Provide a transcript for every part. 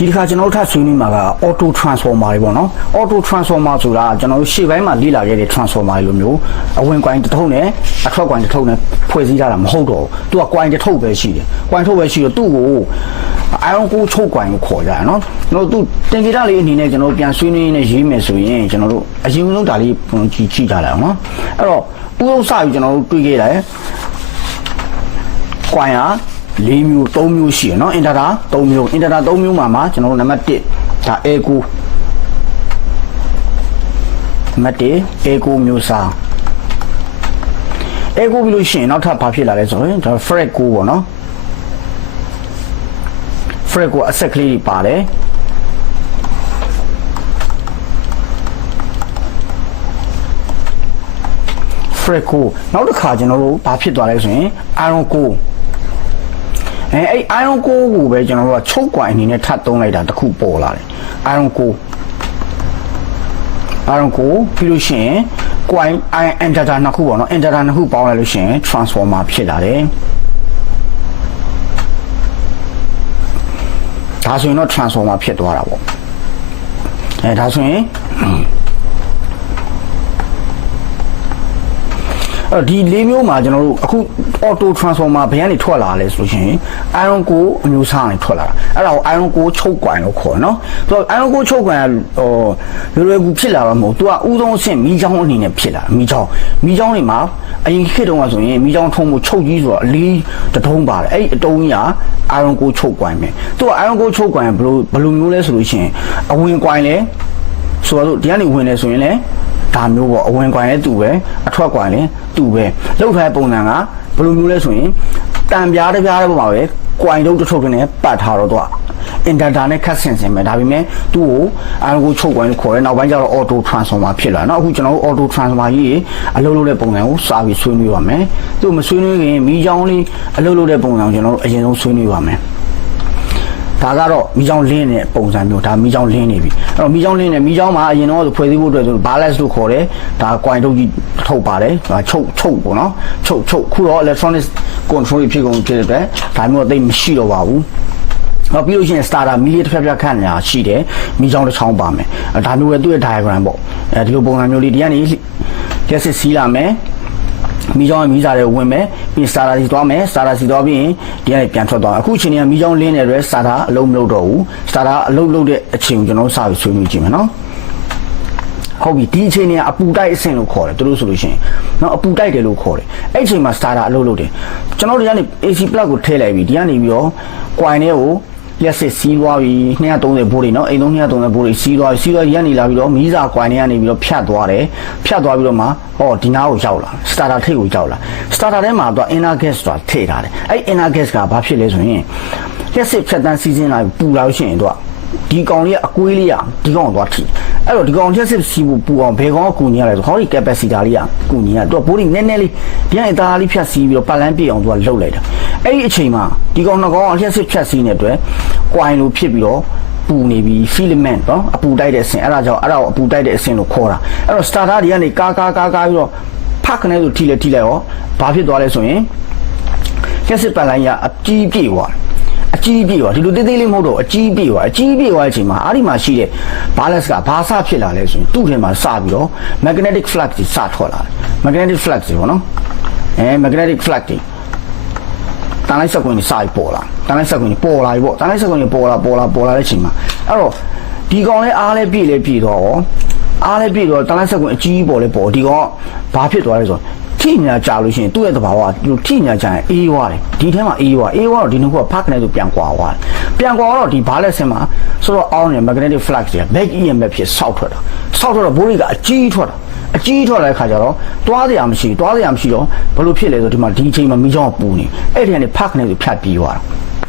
ဒီတစ်ခါကျွန်တော်တို့ထပ်ဆွေးနွေးမှာက auto transformer တွေပေါ့နော် auto transformer ဆိုတာကျွန်တော်တို့ရှေ့ပိုင်းမှာလေ့လာခဲ့တဲ့ transformer တွေလိုမျိုးအဝင် coin တစ်ထုပ်နဲ့အထွက် coin တစ်ထုပ်နဲ့ဖွဲ့စည်းကြတာမဟုတ်တော့ဘူးသူက coin တစ်ထုပ်ပဲရှိတယ် coin ထုတ်ပဲရှိတော့သူ့ကို iron ကိုချုပ် coin ကိုခေါ်ကြတယ်နော်ကျွန်တော်တို့သူတင်ကြတာလေးအနေနဲ့ကျွန်တော်တို့ပြန်ဆွေးနွေးနေရေးမယ်ဆိုရင်ကျွန်တော်တို့အရင်ဆုံးဒါလေးကြည့်ကြည့်ကြလိုက်အောင်နော်အဲ့တော့ဥပ္ပစပြီးကျွန်တော်တို့တွေ့ခဲ့တယ်ကွိုင်ဟာ ၄မျိုး၃မျိုးရှိရနော်အင်တာတာ၃မျိုးအင်တာတာ၃မျိုးမှာမှာကျွန်တော်တို့နံပါတ်1ဒါအေကိုနံပါတ်1အေကိုမျိုးစားအေကိုပြီးလို့ရှိရင်နောက်ထပ်ဘာဖြစ်လာလဲဆိုရင်ဒါ fret ကိုပေါ့နော် fret ကိုအဆက်ကလေးပါတယ်ဖရက်ကိုနောက်တစ်ခါကျွန်တော်တို့ဘာဖြစ်သွားလဲဆိုရင် iron core အဲအဲ့ iron ကိုကိုပဲကျွန်တော်တို့ကချုပ်ကွိုင်အနေနဲ့ထပ်သုံးလိုက်တာတစ်ခုပေါ်လာတယ် iron ကို iron ကိုပြီးလို့ရှိရင် coin iron enter နှစ်ခုပေါ့နော် enter နှစ်ခုပေါင်းလိုက်လို့ရှိရင် transformer ဖြစ်လာတယ်ဒါဆိုရင်တော့ transformer ဖြစ်သွားတာပေါ့အဲဒါဆိုရင် တော့ဒီလေးမျိုးမှာကျွန်တော်တို့အခု auto transformer ဘယ်ကနေထွက်လာလဲဆိုလို့ရှိရင် iron ကိုအမျိုးအစားကနေထွက်လာတာအဲ့ဒါကို iron ကိုချုပ်ကွိုင်လို့ခေါ်တယ်နော်သူက iron ကိုချုပ်ကွိုင်ကဟိုလွယ်လွယ်ကူဖြစ်လာတော့မဟုတ်သူကဥဆုံးအဆင့်မီးချောင်းအနေနဲ့ဖြစ်လာမီးချောင်းမီးချောင်းတွေမှာအရင်ခေတ်တုန်းကဆိုရင်မီးချောင်းထုံးမှုချုပ်ကြီးဆိုတော့အလေးတထုံးပါတယ်အဲ့ဒီအတုံးကြီးက iron ကိုချုပ်ကွိုင်ပဲသူက iron ကိုချုပ်ကွိုင်ဘယ်လိုဘယ်လိုမျိုးလဲဆိုလို့ရှိရင်အဝင်ကွိုင်လဲဆိုတော့ဒီကနေဝင်နေဆိုရင်လည်း ဒါမျိုးပေါ့အဝင်ကွိုင်လည်းတူပဲအထွက်ကွိုင်လည်းတူပဲလောက်ထားတဲ့ပုံစံကဘယ်လိုမျိုးလဲဆိုရင်တံပြားတစ်ပြားတစ်ပုံမှာပဲကွိုင်တုပ်တစ်ထုပ်ကနေပတ်ထားတော့တော့အင်တာတာနဲ့ခတ်ဆင်ဆင်ပဲဒါပေမဲ့သူ့ကိုအာကိုချုပ်ကွိုင်းလို့ခေါ်တယ်နောက်ပိုင်းကျတော့ auto transformer ဖြစ်လာเนาะအခုကျွန်တော်တို့ auto transformer ကြီးအလုပ်လုပ်တဲ့ပုံစံကိုစာပြီးဆွေးနွေးပါမယ်သူ့မဆွေးနွေးခင်မိချောင်းလေးအလုပ်လုပ်တဲ့ပုံစံကိုကျွန်တော်တို့အရင်ဆုံးဆွေးနွေးပါမယ် ဒါကတော့မိချောင်းလင်းတဲ့ပုံစံမျိုးဒါမိချောင်းလင်းနေပြီအဲ့တော့မိချောင်းလင်းနေမိချောင်းမှာအရင်တော့ဆိုဖွဲ့စည်းဖို့အတွက်ဆို balance လို့ခေါ်တယ်ဒါ coin ထုတ်ကြီးထုတ်ပါတယ်ဒါချုပ်ချုပ်ပေါ့နော်ချုပ်ချုပ်ခုတော့ electronic control ဖြစ်ကုန်ဖြစ်တဲ့အတွက်ဒါမျိုးတော့သိပ်မရှိတော့ပါဘူးနောက်ပြီးလို့ရှိရင် starter မီလီတစ်ဖက်ဖက်ခန့်နေတာရှိတယ်မိချောင်းတစ်ချောင်းပါမယ်အဲဒါမျိုးပဲသူ့ရဲ့ diagram ပေါ့အဲဒီလိုပုံစံမျိုးလေးဒီကနေလက်စစ်စီးလာမယ် မိချောင်းမီးစားတွေဝင်မယ်ပြီးစတာရာစီသွားမယ်စတာရာစီသွားပြီးရင်ဒီကနေပြန်ထွက်သွားမယ်အခုချိန်ကမီးချောင်းလင်းနေတဲ့အတွက်စတာရာအလုံးမလုပ်တော့ဘူးစတာရာအလုံးလုပ်တဲ့အချိန်ကိုကျွန်တော်စပြီးဆွေးနွေးကြည့်မယ်နော်ဟုတ်ပြီဒီအချိန်ကအပူတိုက်အဆင့်လို့ခေါ်တယ်သူတို့ဆိုလို့ရှိရင်เนาะအပူတိုက်တယ်လို့ခေါ်တယ်အဲ့အချိန်မှာ starter အလုပ်လုပ်တယ်ကျွန်တော်တို့ဒီကနေ AC plug ကိုထည့်လိုက်ပြီဒီကနေပြီးတော့ coin လေးကို ရက်စစ်စီးသွားပြီ230ဘိုးတွေနော်အိမ်သုံး230ဘိုးတွေစီးသွားပြီစီးသွားရက်နေလာပြီးတော့မီးစာကွိုင်တွေကနေပြီးတော့ဖြတ်သွားတယ်ဖြတ်သွားပြီးတော့မှဟောဒီနားကိုရောက်လာစတာတာထိတ်ကိုရောက်လာစတာတာထဲမှာသူက inner gas ဆိုတာထည့်ထားတယ်အဲ့ inner gas ကဘာဖြစ်လဲဆိုရင်ရက်စစ်ဖြတ်တန်းစီးစင်းလာပူလာလို့ရှိရင်သူက ဒီကောင်လေးကအကွေးလေးကဒီကောင်ကိုသွားထိအဲ့တော့ဒီကောင်ချက်စစ်စီဘူးပူအောင်ဘယ်ကောင်ကကူညီရလဲဆိုဟောဒီ capacitor လေးကကူညီရသူကဘိုးလေးနည်းနည်းလေးဒီကနေသားလေးဖြတ်စီးပြီးတော့ပတ်လန်းပြည့်အောင်သူကလှုပ်လိုက်တာအဲ့ဒီအချိန်မှာဒီကောင်နှစ်ကောင်ကချက်စစ်ဖြတ်စီးနေတဲ့အတွက် coin လိုဖြစ်ပြီးတော့ပူနေပြီ filament เนาะအပူတိုက်တဲ့အဆင့်အဲ့ဒါကြောင့်အဲ့ဒါကိုအပူတိုက်တဲ့အဆင့်လို့ခေါ်တာအဲ့တော့ starter တွေကနေကာကာကာကာပြီးတော့ဖတ်ကနေဆိုထိလဲထိလဲရောဘာဖြစ်သွားလဲဆိုရင်ချက်စစ်ပတ်လိုင်းကအကြီးပြေသွားတယ် အကြီးပြေသွားဒီလိုသေးသေးလေးမဟုတ်တော့အကြီးပြေသွားအကြီးပြေသွားတဲ့အချိန်မှာအားဒီမှာရှိတဲ့ balance ကဘာစဖြစ်လာလဲဆိုရင်သူ့ထဲမှာစပြီးတော့ magnetic flux တွေစထွက်လာတယ် magnetic flux တွေပေါ့နော်အဲ magnetic flux တွေတန်လိုက်စက်ကွင်းကြီးစပြီးပေါ်လာတန်လိုက်စက်ကွင်းကြီးပေါ်လာပြီပေါ့တန်လိုက်စက်ကွင်းကြီးပေါ်လာပေါ်လာပေါ်လာတဲ့အချိန်မှာအဲ့တော့ဒီကောင်လဲအားလဲပြည့်လဲပြည့်တော့အားလဲပြည့်တော့တန်လိုက်စက်ကွင်းအကြီးပေါ်လဲပေါ်ဒီကောင်ကဘာဖြစ်သွားလဲဆိုတော့ ထိညာကြလို့ရှိရင်သူ့ရဲ့သဘာဝဒီလိုထိညာကြရင်အေးွားတယ်ဒီထဲမှာအေးွားအေးွားတော့ဒီနှစ်ခုကဖတ်ကနေဆိုပြန်ကွာသွားတယ်ပြန်ကွာတော့ဒီဘားလက်ဆင်မှာဆိုတော့အောင်းနေ magnetic flux တွေက back EMF ဖြစ်ဆောက်ထွက်တာဆောက်ထွက်တော့ဘိုးတွေကအကြီးထွက်တာအကြီးထွက်လာတဲ့ခါကျတော့တွားစရာမရှိတွားစရာမရှိတော့ဘယ်လိုဖြစ်လဲဆိုဒီမှာဒီအချိန်မှာမိချောင်းပူနေအဲ့ဒီကနေဖတ်ကနေဆိုဖြတ်ပြီးသွားတာ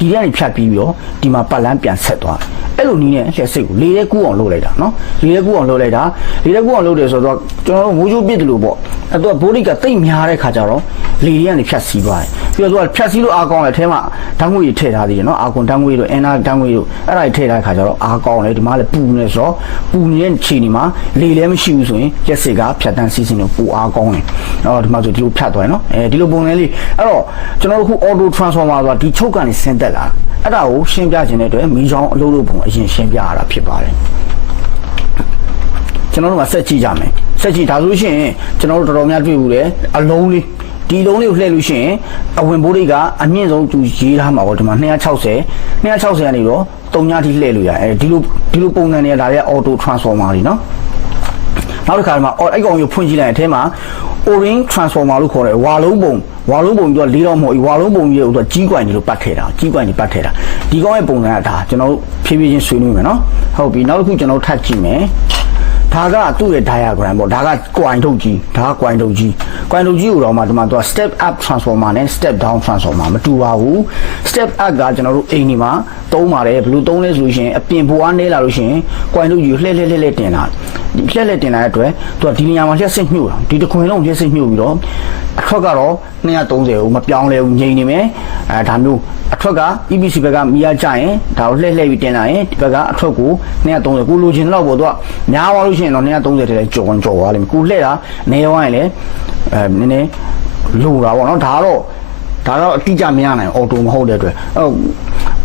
ဒီကနေဖြတ်ပြီးပြီးတော့ဒီမှာပတ်လန်းပြန်ဆက်သွားတယ်အဲ့လိုနီးနဲ့လက်စိတ်ကိုလေထဲကူးအောင်လုပ်လိုက်တာနော်လေထဲကူးအောင်လုပ်လိုက်တာလေထဲကူးအောင်လုပ်တယ်ဆိုတော့ကျွန်တော်တို့မိုးချိုးပစ်တယ်လို့ပေါ့အဲ့တော့ဘိုးလိကတိတ်များတဲ့ခါကျတော့ လေတွေကနေဖြတ်စီးသွားတယ်ပြီးတော့သူကဖြတ်စီးလို့အားကောင်းတယ်အဲထဲမှာဓာတ်ငွေတွေထည့်ထားသေးတယ်နော်အာကွန်ဓာတ်ငွေတို့အင်နာဓာတ်ငွေတို့အဲ့ဒါတွေထည့်ထားတဲ့ခါကျတော့အားကောင်းတယ်ဒီမှာလည်းပူနေဆိုတော့ပူနေတဲ့ခြေနေမှာလေလည်းမရှိဘူးဆိုရင်ရက်စစ်ကဖြတ်တန်းစီးစင်းလို့ပူအားကောင်းတယ်အဲ့တော့ဒီမှာဆိုဒီလိုဖြတ်သွားတယ်နော်အဲဒီလိုပုံစံလေးအဲ့တော့ကျွန်တော်တို့ခု auto transformer ဆိုတာဒီချုပ်ကနေဆင်းသက်လာဒီအဲ့ဒါကိုရှင်းပြခြင်းတဲ့အတွက်မိချောင်းအလုပ်လုပ်ပုံအရင်ရှင်းပြရတာဖြစ်ပါတယ်ကျွန်တော်တို့ကဆက်ကြည့်ကြမယ်ဆက်ကြည့်ဒါဆိုလို့ရှိရင်ကျွန်တော်တို့တော်တော်များတွေ့ဘူးလေအလုံးလေး ဒီလုံးလေးကိုလှည့်လို့ရှိရင်အဝင်ဘိုးလေးကအမြင့်ဆုံးသူရေးထားမှာပေါ့ဒီမှာ260 260ကနေတော့3ညထိလှည့်လို့ရတယ်အဲဒီလိုဒီလိုပုံစံတွေကဒါတွေက auto transformer တွေနော်နောက်တစ်ခါဒီမှာအော်အဲ့ကောင်ကိုဖွင့်ကြည့်လိုက်ရင်အထဲမှာ orange transformer လို့ခေါ်တယ်ဝါလုံးပုံဝါလုံးပုံပြီးတော့လေးတော့မဟုတ်ဘူးဝါလုံးပုံကြီးကိုသူကကြီးကွိုင်ကြီးလို့ပတ်ခဲ့တာကြီးကွိုင်ကြီးပတ်ခဲ့တာဒီကောင်ရဲ့ပုံစံကဒါကျွန်တော်တို့ဖြည်းဖြည်းချင်းဆွေးနွေးမယ်နော်ဟုတ်ပြီနောက်တစ်ခုကျွန်တော်တို့ထပ်ကြည့်မယ် ဒါကသူ့ရဲ့ diagram ပေါ့ဒါက coin ထုတ်ကြီးဒါက coin ထုတ်ကြီး coin ထုတ်ကြီးကိုတော့မှဒီမှာသူက step up transformer နဲ့ step down transformer မတူပါဘူး step up ကကျွန်တော်တို့အိမ်ဒီမှာ သုံးပါတယ်ဘယ်လိုသုံးလဲဆိုလို့ရှိရင်အပြင်ဘွားနေလာလို့ရှိရင် coin ထုတ်ကြီးကိုလှည့်လှည့်လှည့်လှည့်တင်လာဒီလှည့်လှည့်တင်လာတဲ့အတွက်သူကဒီနေရာမှာလျှက်စစ်ညှို့တာဒီတစ်ခွင်လုံးလျှက်စစ်ညှို့ပြီးတော့အထွက်ကတော့230ကိုမပြောင်းလဲဘူးငြိမ်နေမယ်အဲဒါမျိုးအထွက်က EPC ဘက်ကမီးရကြရင်ဒါကိုလှည့်လှည့်ပြီးတင်လာရင်ဒီဘက်ကအထွက်ကို230ကိုလိုချင်တော့ပေါ့သူကများသွားလို့ရှိရင်တော့230ထဲလဲကြော်ဝင်ကြော်သွားလိမ့်မယ်ကိုလှည့်တာနေသွားရင်လည်းအဲနည်းနည်းလိုတာပေါ့နော်ဒါကတော့ဒါတော့အတိအကျမရနိုင်အော်တိုမဟုတ်တဲ့အတွက်အဲ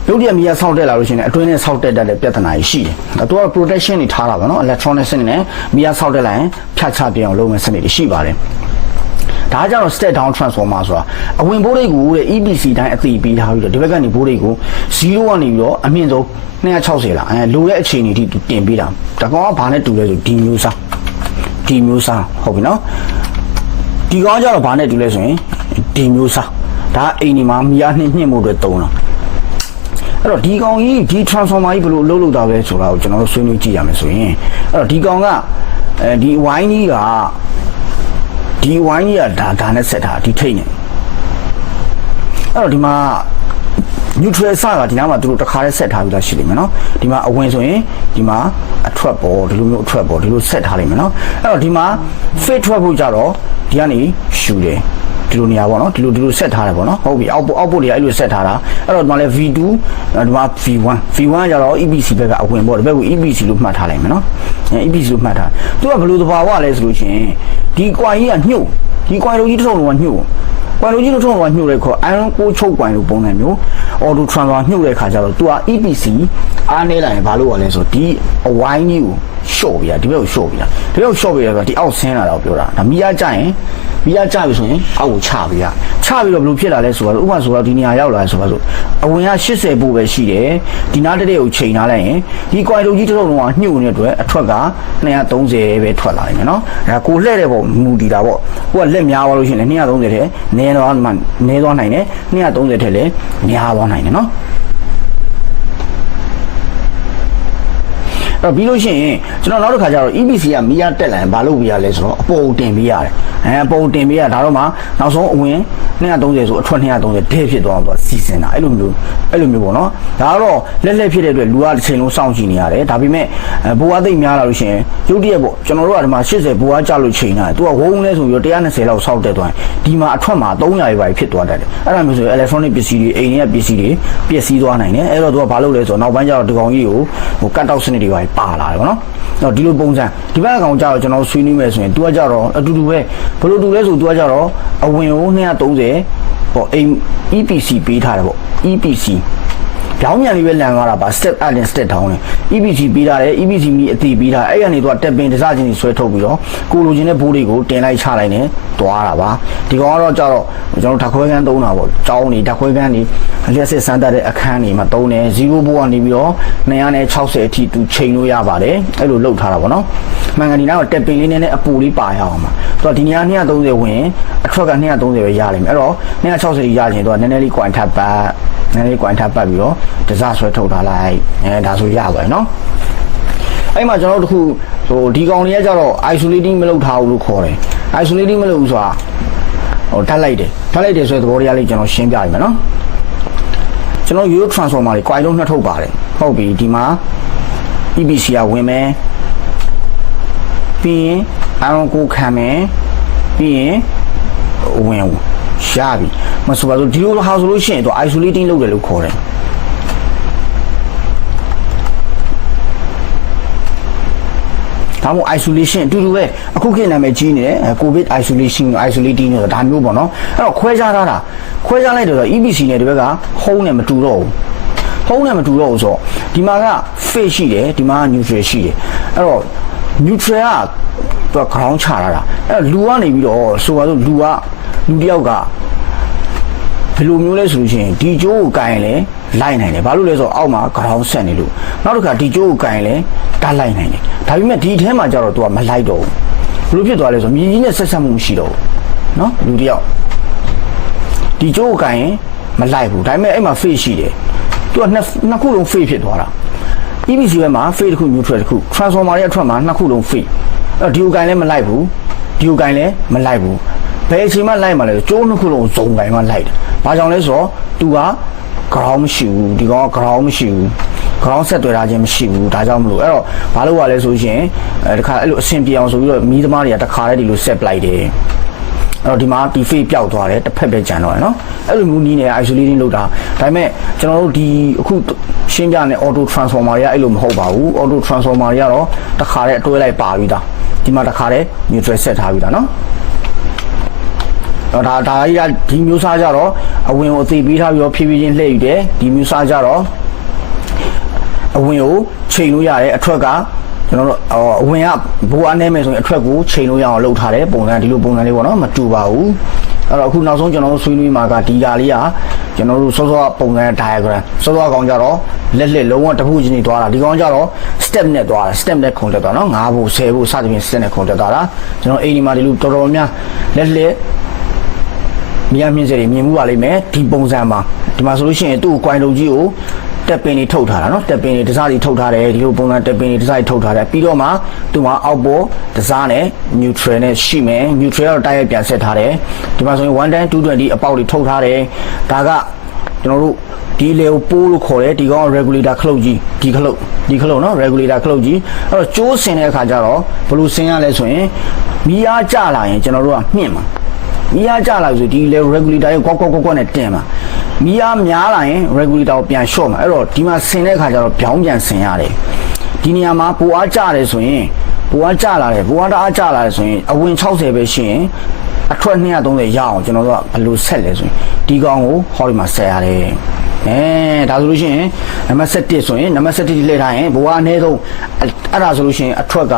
ရုပ်တရက်မီးရဆောက်တက်လာလို့ရှိရင်အတွင်းနဲ့ဆောက်တက်တတ်တဲ့ပြဿနာကြီးရှိတယ်။အဲသူက protection တွေထားတာပါနော် electronic စနစ်နဲ့မီးရဆောက်တက်လာရင်ဖြတ်ချပြအောင်လုပ်မယ်စနစ်တွေရှိပါတယ်။ဒါကြောင့် step down transformer ဆိုတာအဝင်ဘိုးလေးကိုတဲ့ EPC တိုင်းအသိပေးထားပြီးတော့ဒီဘက်ကနေဘိုးလေးကို0ကနေပြီးတော့အမြင့်ဆုံး260လားအဲလိုတဲ့အခြေအနေထိသူတင်ပေးတာဒါကောင်ကဘာနဲ့တူလဲဆိုဒီမျိုးစားဒီမျိုးစားဟုတ်ပြီနော်ဒီကောင်ကကျတော့ဘာနဲ့တူလဲဆိုရင်ဒီမျိုးစားဒါအိမ်ဒီမှာမီယာနှင်းညှင့်မှုတွေတုံးတာ အဲ့တော့ဒီကောင်ကြီးဒီ transformer ကြီးဘယ်လိုအလုပ်လုပ်တာလဲဆိုတာကိုကျွန်တော်တို့ဆွေးနွေးကြည့်ရမယ်ဆိုရင်အဲ့တော့ဒီကောင်ကအဲဒီဝိုင်းကြီးကဒီဝိုင်းကြီးကဒါဒါနဲ့ဆက်ထားဒီထိတ်နေအဲ့တော့ဒီမှာ neutral စကဒီနားမှာသူတို့တခါတည်းဆက်ထားပြီးသားရှိလိမ့်မယ်နော်ဒီမှာအဝင်ဆိုရင်ဒီမှာအထွက်ပေါ်ဒီလိုမျိုးအထွက်ပေါ်ဒီလိုဆက်ထားလိမ့်မယ်နော်အဲ့တော့ဒီမှာ fit ထွက်ဖို့ကြတော့ဒီကနေရှူတယ် ဒီလိုနေရာပေါ့နော်ဒီလိုဒီလိုဆက်ထားတယ်ပေါ့နော်ဟုတ်ပြီအောက်အောက်ပုတ်တွေကအဲ့လိုဆက်ထားတာအဲ့တော့ဒီမှာလဲ V2 ဒီမှာ V1 V1 ကျတော့ EPC ဘက်ကအဝင်ပေါ့ဒီဘက်က EPC လို့မှတ်ထားလိုက်မယ်နော်အဲ EPC လို့မှတ်ထားသူကဘယ်လိုသဘာဝလဲဆိုလို့ရှိရင်ဒီ coin ကြီးကညှို့ဒီ coin လိုကြီးတစ်ထုံလုံးကညှို့ကွန်လိုကြီးလို့ထုံးတော့ညှို့တဲ့ခေါ် iron ကိုချုပ်ကွန်လိုပုံစံမျိုး auto transfer ညှို့တဲ့ခါကျတော့ तू อ่ะ EPC အားနေလာရင်ဘာလို့ရလဲဆိုဒီအဝိုင်းကြီးကိုရှော့ပြရဒီဘက်ကိုရှော့ပြရဒီဘက်ကိုရှော့ပြရဆိုတော့ဒီအောက်ဆင်းလာတော့ပြောတာဒါမီးရကြရင် မီးရကြပြီဆိုရင်အောက်ကိုချပြရချပြီးတော့ဘယ်လိုဖြစ်လာလဲဆိုတော့ဥပမာဆိုတော့ဒီနေရာရောက်လာဆိုတော့ဆိုအဝင်က80ပို့ပဲရှိတယ်ဒီနားတစ်တဲ့ကိုချိန်ထားလိုက်ရင်ဒီကွိုင်လိုကြီးတစ်လုံးလုံးကညှို့နေတဲ့အတွက်အထွက်က230ပဲထွက်လာနိုင်မယ်နော်အဲကိုလှဲ့တဲ့ပုံမူတည်တာပေါ့ကိုကလက်များသွားလို့ရှိရင်လည်း230ထဲနည်းသွားမှနည်းသွားနိုင်တယ်230ထဲလည်းများသွားနိုင်တယ်နော်အဲ့တော့ပြီးလို့ရှိရင်ကျွန်တော်နောက်တစ်ခါကျတော့ EPC ကမီးရတက်လာရင်ဘာလုပ်ပြရလဲဆိုတော့အပေါ်တင်ပေးရတယ် အဲအပေါ်တင်ပေးရဒါတော့မှနောက်ဆုံးအဝင်230ဆိုအထွက်230ဒဲဖြစ်သွားတော့စီစဉ်တာအဲ့လိုမျိုးအဲ့လိုမျိုးပေါ့နော်ဒါကတော့လက်လက်ဖြစ်တဲ့အတွက်လူကတစ်ချိန်လုံးစောင့်ကြည့်နေရတယ်ဒါပေမဲ့ဘိုးအသိများလာလို့ရှိရင်ရုတ်တရက်ပေါ့ကျွန်တော်တို့ကဒီမှာ80ဘိုးအကြလို့ချိန်တာသူကဝုန်းလဲဆိုပြီးတော့120လောက်စောက်တက်သွားရင်ဒီမှာအထွက်မှာ300ရာပဲဖြစ်သွားတတ်တယ်အဲ့ဒါမျိုးဆိုရင် electronic ပစ္စည်းတွေအိမ်ထဲကပစ္စည်းတွေပျက်စီးသွားနိုင်တယ်အဲ့တော့သူကဘာလုပ်လဲဆိုတော့နောက်ပိုင်းကျတော့ဒီကောင်ကြီးကိုဟိုကတ်တောက်စနစ်တွေပါပါလာတယ်ပေါ့နော် တော့ဒီလိုပုံစံဒီဘက်ကောင်ကြတော့ကျွန်တော်ဆွေးနွေးမယ်ဆိုရင် तू ကကြတော့အတူတူပဲဘယ်လိုတူလဲဆို तू ကကြတော့အဝင်ကို230ပေါ့အိမ် EPC ပေးထားတယ်ပေါ့ EPC ပြောင်းပြန်လေးပဲလန်သွားတာပါ step up နဲ့ step down နဲ့ EPC ပေးထားတယ် EPC မီအတိပေးထားအဲ့ကနေသူကတက်ပင်တစချင်းကြီးဆွဲထုတ်ပြီးတော့ကိုလိုချင်တဲ့ဘိုးတွေကိုတင်လိုက်ချလိုက်နေသွားတာပါဒီကောင်ကတော့ကြတော့ကျွန်တော်ဓာတ်ခွဲကန်းသုံးတာပေါ့ကြောင်းနေဓာတ်ခွဲကန်းနေလျှက်စစ်စမ်းတတ်တဲ့အခန်းနေမှာသုံးတယ်0ဘိုးကနေပြီးတော့260အထိသူချိန်လို့ရပါတယ်အဲ့လိုလုပ်ထားတာပေါ့နော်မှန်ကန်ဒီနောက်တက်ပင်လေးနဲ့အပူလေးပါရအောင်ပါသူကဒီနေရာ230ဝင်အထွက်က230ပဲရလိမ့်မယ်အဲ့တော့260ရချင်တော့နည်းနည်းလေး quant ထပ်ပါနည်းနည်း quant ထပ်ပတ်ပြီးတော့တစဆွဲထုတ်ထားလိုက်အဲဒါဆိုရပါတယ်နော်အဲ့မှာကျွန်တော်တို့တခုဟိုဒီကောင်လေးကကြတော့ isolating မလုပ်ထားဘူးလို့ခေါ်တယ် isolating မလုပ်ဘူးဆိုတာဟိုထပ်လိုက်တယ်ထပ်လိုက်တယ်ဆိုတဲ့သဘောတရားလေးကျွန်တော်ရှင်းပြရမယ်နော်ကျွန်တော် Euro transformer တွေ coil လုံးနှစ်ထုတ်ပါတယ်ဟုတ်ပြီဒီမှာ EPC ကဝင်မယ်ပြီးရင် iron ကိုခံမယ်ပြီးရင်ဝင်ရပြီမဆိုပါဆိုဒီလိုဟာဆိုလို့ရှိရင်တော့ isolating လုပ်တယ်လို့ခေါ်တယ် ဒါမှမဟုတ် isolation အတူတူပဲအခုခေတ်နာမည်ကြီးနေတယ် covid isolation isolating ဆိုတာဒါမျိုးပေါ့နော်အဲ့တော့ခွဲခြားထားတာခွဲခြားလိုက်တော့ EPC နဲ့ဒီဘက်က home နဲ့မတူတော့ဘူးဖုံးနဲ့မတူတော့ဘူးဆိုတော့ဒီမှာက phase ရှိတယ်ဒီမှာက neutral ရှိတယ်အဲ့တော့ neutral ကသူက ground ချလာတာအဲ့တော့လူကနေပြီးတော့ဆိုပါစို့လူကလူတစ်ယောက်ကဘယ်လိုမျိုးလဲဆိုလို့ရှိရင်ဒီကျိုးကိုကန်ရင်လည်းလိုက်နိုင်တယ်ဘာလို့လဲဆိုတော့အောက်မှာ ground ဆက်နေလို့နောက်တစ်ခါဒီကျိုးကိုကန်ရင်လည်းဓာတ်လိုက်နိုင်တယ် ဒါပေမဲ့ဒီအထဲမှာကျတော့သူကမလိုက်တော့ဘူးဘလို့ဖြစ်သွားလဲဆိုမြည်ကြီးနဲ့ဆက်ဆက်မှုမရှိတော့ဘူးနော်လူတယောက်ဒီကျိုးကိုကင်မလိုက်ဘူးဒါပေမဲ့အဲ့မှာ fail ရှိတယ်သူကနှစ်နှစ်ခုလုံး fail ဖြစ်သွားတာ EBC ဘက်မှာ fail တစ်ခု neutral တစ်ခု transformer ရဲ့အထွက်မှာနှစ်ခုလုံး fail အဲ့ဒီကိုကင်လည်းမလိုက်ဘူးဒီကိုကင်လည်းမလိုက်ဘူးဘယ်အချိန်မှလိုက်မှလဲကျိုးနှစ်ခုလုံးဇုံကင်မှလိုက်တယ်ဘာကြောင့်လဲဆိုတော့သူက ground မရှိဘူးဒီကောင်က ground မရှိဘူး ground ဆက်တွေ့တာချင်းမရှိဘူးဒါကြောင့်မလို့အဲ့တော့ဘာလို့ ਆ လဲဆိုရှင်အဲတခါအဲ့လိုအဆင်ပြေအောင်ဆိုပြီးတော့မီးသမားတွေကတခါတည်းဒီလို set လိုက်တယ်အဲ့တော့ဒီမှာဒီ face ပျောက်သွားတယ်တစ်ဖက်ပဲကျန်တော့တယ်နော်အဲ့လိုမျိုးနီးနေ isolating လုပ်တာဒါပေမဲ့ကျွန်တော်တို့ဒီအခုရှင်းပြနေ auto transformer တွေကအဲ့လိုမဟုတ်ပါဘူး auto transformer တွေကတော့တစ်ခါတည်းအတွဲလိုက်ပါပြီးသားဒီမှာတစ်ခါတည်း neutral set ထားပြီးသားနော်တော့ဒါဒါကြီးကဒီမျိုးစားကြတော့အဝင်ကိုအသေးပေးထားပြီးတော့ဖြည်းဖြည်းချင်းလှည့်ယူတယ်ဒီမျိုးစားကြတော့ အဝင်ကိုချိန်လို့ရတယ်အထွက်ကကျွန်တော်တို့ဟိုအဝင်ကဘိုးအနေမယ်ဆိုရင်အထွက်ကိုချိန်လို့ရအောင်လုပ်ထားတယ်ပုံစံဒီလိုပုံစံလေးပေါ့နော်မတူပါဘူးအဲ့တော့အခုနောက်ဆုံးကျွန်တော်တို့ဆွေးနွေးမှာကဒီကာလေးကကျွန်တော်တို့စောစောပုံစံ diagram စောစောကောင်ကြတော့လက်လက်လုံးဝတစ်ခုချင်းနေသွားတာဒီကောင်ကြတော့ step နဲ့သွားတာ step နဲ့ခုန်တက်သွားနော်9ဖို့10ဖို့စသဖြင့် step နဲ့ခုန်တက်သွားတာကျွန်တော်အိမ်ဒီမှာဒီလိုတော်တော်များလက်လက်မြင်မြင်စရိမြင်မှုပါလိမ့်မယ်ဒီပုံစံမှာဒီမှာဆိုလို့ရှိရင်သူ့ကို coin လုံးကြီးကို တက်ပင်တွေထုတ်ထားတာနော်တက်ပင်တွေတစားတွေထုတ်ထားတယ်ဒီလိုပုံစံတက်ပင်တွေတစားတွေထုတ်ထားတယ်ပြီးတော့မှသူမှာအောက်ပေါ်တစားနဲ့ neutral နဲ့ရှိမယ် neutral ကတော့တိုက်ရိုက်ပြန်ဆက်ထားတယ်ဒီမှာဆိုရင်1 10 220အပေါက်တွေထုတ်ထားတယ်ဒါကကျွန်တော်တို့ဒီလေကိုပိုးလို့ခေါ်တယ်ဒီကောင် regulator ခလုတ်ကြီးဒီခလုတ်ဒီခလုတ်နော် regulator ခလုတ်ကြီးအဲ့တော့ကျိုးဆင်တဲ့အခါကျတော့ဘယ်လိုဆင်ရလဲဆိုရင်မီးအားကျလာရင်ကျွန်တော်တို့ကမြင့်မှာမီးအားကျလာပြီဆိုဒီလေ regulator ရဲ့ကွက်ကွက်ကွက်ကွက်နဲ့တင်မှာ မီးအားများလာရင် regulator ကိုပြန်လျှော့မှာအဲ့တော့ဒီမှာဆင်တဲ့အခါကျတော့ပြောင်းပြန်ဆင်ရတယ်ဒီနေရာမှာပူအားကျတယ်ဆိုရင်ပူအားကျလာတယ်ပူအားတအားကျလာတယ်ဆိုရင်အဝင်60ပဲရှိရင်အထွက်230ရအောင်ကျွန်တော်တို့ကဘယ်လိုဆက်လဲဆိုရင်ဒီကောင်ကိုဟောဒီမှာဆက်ရတယ်အဲဒါဆိုလို့ရှိရင်နံပါတ်7ဆိုရင်နံပါတ်7လှည့်ထားရင်ဘဝအနည်းဆုံးအဲ့ဒါဆိုလို့ရှိရင်အထွက်က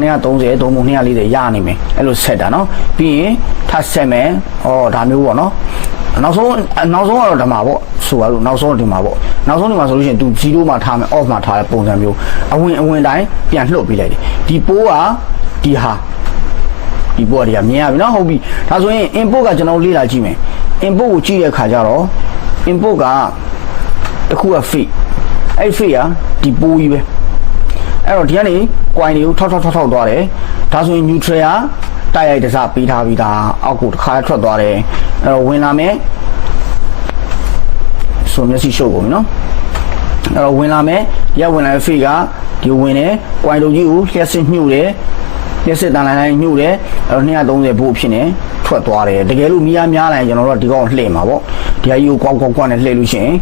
230သုံးပုံ240ရနိုင်မယ်အဲ့လိုဆက်တာနော်ပြီးရင်ထပ်ဆက်မယ်ဩဒါမျိုးပေါ့နော် နောက်ဆုံးနောက်ဆုံးကတော့ဒီမှာပေါ့ဆိုရလို့နောက်ဆုံးဒီမှာပေါ့နောက်ဆုံးဒီမှာဆိုလို့ရှိရင် तू 0မှာထားမယ် off မှာထားတဲ့ပုံစံမျိုးအဝင်အဝင်တိုင်းပြန်လှုပ်ပေးလိုက်တယ်ဒီပိုးကဒီဟာဒီပိုးကဒီဟာမြင်ရပြီနော်ဟုတ်ပြီဒါဆိုရင် input ကကျွန်တော်လေ့လာကြည့်မယ် input ကိုကြည့်တဲ့အခါကျတော့ input ကတခုက fake အဲ့ fake ကဒီပိုးကြီးပဲအဲ့တော့ဒီကနေ coin တွေကိုထောက်ထောက်ထောက်ထောက်သွားတယ်ဒါဆိုရင် neutral က တိုက်ရိုက်တစားပေးထားပြီးသားအောက်ကိုတစ်ခါထွက်သွားတယ်အဲ့တော့ဝင်လာမယ်ဆိုမျက်စိရှုပ်ကုန်ပြီနော်အဲ့တော့ဝင်လာမယ်ဒီကဝင်လာတဲ့ feed ကဒီဝင်တယ် coin တို့ကြီးကိုလျှက်စစ်ညှို့တယ်လျှက်စစ်တန်လိုင်းလိုင်းညှို့တယ်အဲ့တော့230ဘို့ဖြစ်နေထွက်သွားတယ်တကယ်လို့မီးအားများလာရင်ကျွန်တော်တို့ကဒီကောင်ကိုလှည့်မှာပေါ့ဒီဟာကြီးကိုကွာကွာကွာနဲ့လှည့်လို့ရှိရင်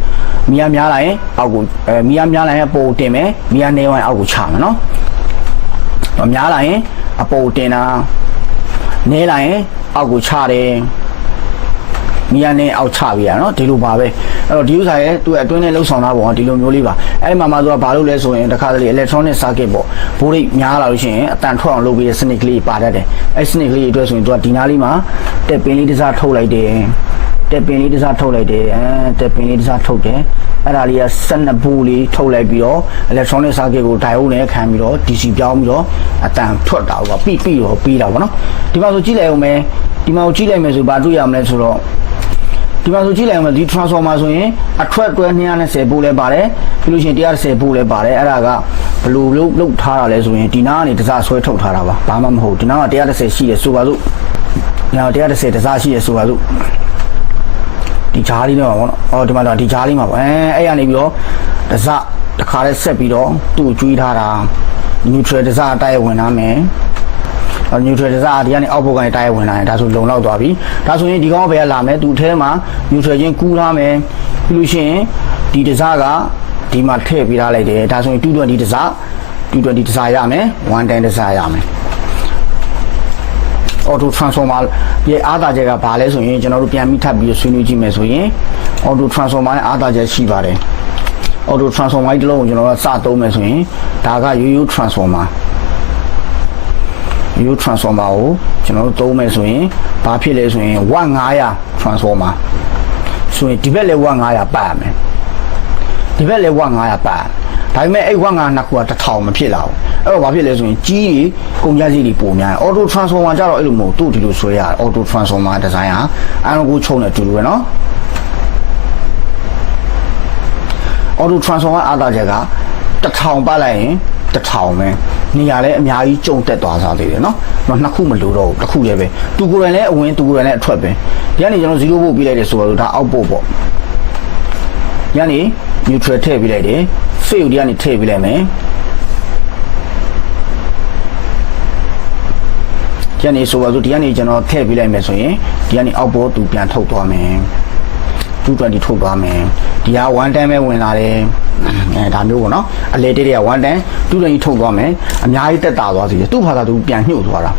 မီးအားများလာရင်အောက်ကိုအဲမီးအားများလာရင်ပိုတင်မယ်မီးအားနည်းဝိုင်းအောက်ကိုချမယ်နော်တော့များလာရင်အပေါ်တင်တာ နည်းလာရင်အောက်ကိုချတယ်မီးအားနဲ့အောက်ချပြရနော်ဒီလိုပါပဲအဲ့တော့ဒီဥစ္စာရဲ့သူ့အတွင်းနဲ့လှုပ်ဆောင်တာပေါ့ဒီလိုမျိုးလေးပါအဲ့ဒီမှာမှသူကဘာလုပ်လဲဆိုရင်တခါတလေ electronic circuit ပေါ့ဘိုးရိတ်များလာလို့ရှိရင်အတန်ထွက်အောင်လုပ်ပြီးတဲ့စနစ်ကလေးပါတတ်တယ်အဲ့စနစ်ကလေးအတွက်ဆိုရင်သူကဒီနားလေးမှာတက်ပင်လေးတစ်စားထုတ်လိုက်တယ်တက်ပင်လေးတစ်စားထုတ်လိုက်တယ်အဲတက်ပင်လေးတစ်စားထုတ်တယ် အဲ့ဒါလေးက12ဘူးလေးထုတ်လိုက်ပြီးတော့ electronic circuit ကို diode နဲ့ခံပြီးတော့ DC ပြောင်းပြီးတော့အတန်ထွက်တာကပြီးပြီးတော့ပြီးတာပေါ့နော်ဒီမှာဆိုကြည့်လိုက်အောင်မယ်ဒီမှာကိုကြည့်လိုက်မယ်ဆိုဘာတွေ့ရမလဲဆိုတော့ဒီမှာဆိုကြည့်လိုက်အောင်ဒီ transformer ဆိုရင်အထွက်တွဲ220ပို့လဲပါတယ်ပြီးလို့ရှိရင်130ပို့လဲပါတယ်အဲ့ဒါကဘယ်လိုလုပ်လုပ်ထားတာလဲဆိုရင်ဒီနားကနေတစားဆွဲထုတ်ထားတာပါဘာမှမဟုတ်ဒီနားက130ရှိတယ်ဆိုပါစို့ဒီနား130တစားရှိတယ်ဆိုပါစို့ ဒီဂျားလေးတော့ပေါ့နော်အော်ဒီမှာတော့ဒီဂျားလေးမှာပေါ့အဲအဲ့ရနေပြီးတော့တစားတစ်ခါလဲဆက်ပြီးတော့သူ့ကိုကျွေးထားတာ neutral တစားအတိုက်ဝင်လာမယ်အော် neutral တစားဒီကနေအောက်ဘက်ကနေတိုက်ဝင်လာရင်ဒါဆိုလုံလောက်သွားပြီဒါဆိုရင်ဒီကောင်ကဘယ်ကလာမလဲသူအထဲမှာ neutral ချင်းကူးထားမယ်ပြီးလို့ရှိရင်ဒီတစားကဒီမှာထည့်ပေးထားလိုက်တယ်ဒါဆိုရင်220တစား220တစားရမယ်110တစားရမယ် auto transformer ရဲ့အားသာချက်ကဘာလဲဆိုရင်ကျွန်တော်တို့ပြန်ပြီးထပ်ပြီးဆွေးနွေးကြည့်မယ်ဆိုရင် auto transformer ရဲ့အားသာချက်ရှိပါတယ် auto transformer ကြီးတစ်လုံးကိုကျွန်တော်ကစသုံးမယ်ဆိုရင်ဒါကရိုးရိုး transformer ရိုး transformer ကိုကျွန်တော်တို့သုံးမယ်ဆိုရင်ဘာဖြစ်လဲဆိုရင်1500 transformer ဆိုရင်ဒီဘက်လည်း1500ပတ်ရမယ်ဒီဘက်လည်း1500ပတ်ရမယ် ဒါပေမဲ့အဲ့152နှစ်ခုကတစ်ထောင်မဖြစ်လာဘူးအဲ့တော့ဘာဖြစ်လဲဆိုရင်ကြီးကြီးကုန်ကြစည်းတွေပုံများတယ် auto transformer ကြတော့အဲ့လိုမဟုတ်သူ့ဒီလိုဆွဲရတယ် auto transformer design ဟာအန်ကိုချုံတယ်တူတူပဲနော် auto transformer အားသာချက်ကတစ်ထောင်ပတ်လိုက်ရင်တစ်ထောင်ပဲနေရာလည်းအများကြီးကျုံတက်သွားစားသေးတယ်နော်။နှစ်ခုမလိုတော့ဘူးတစ်ခုတည်းပဲ။သူကိုယ်တိုင်လည်းအဝင်သူကိုယ်တိုင်လည်းအထွက်ပဲ။ဒီကနေကျွန်တော်0ပို့ပေးလိုက်တယ်ဆိုတော့ဒါအောက်ပို့ပေါ့။ညနေ neutral ထည့်ပေးလိုက်တယ် fail ဒီကနေထည့်ပြီးလိုက်မယ်ဒီကနေဆိုပါစို့ဒီကနေကျွန်တော်ထည့်ပြီးလိုက်မယ်ဆိုရင်ဒီကနေအောက်ပို့သူပြန်ထုတ်သွားမယ်220ထုတ်သွားမယ်ဒီဟာ1 time ပဲဝင်လာတယ်အဲဒါမျိုးပေါ့နော်အလေတေးတွေက1 time 220ထုတ်သွားမယ်အများကြီးတက်တာသွားစီတယ်သူ့ဘာသာသူပြန်ညှို့သွားတာ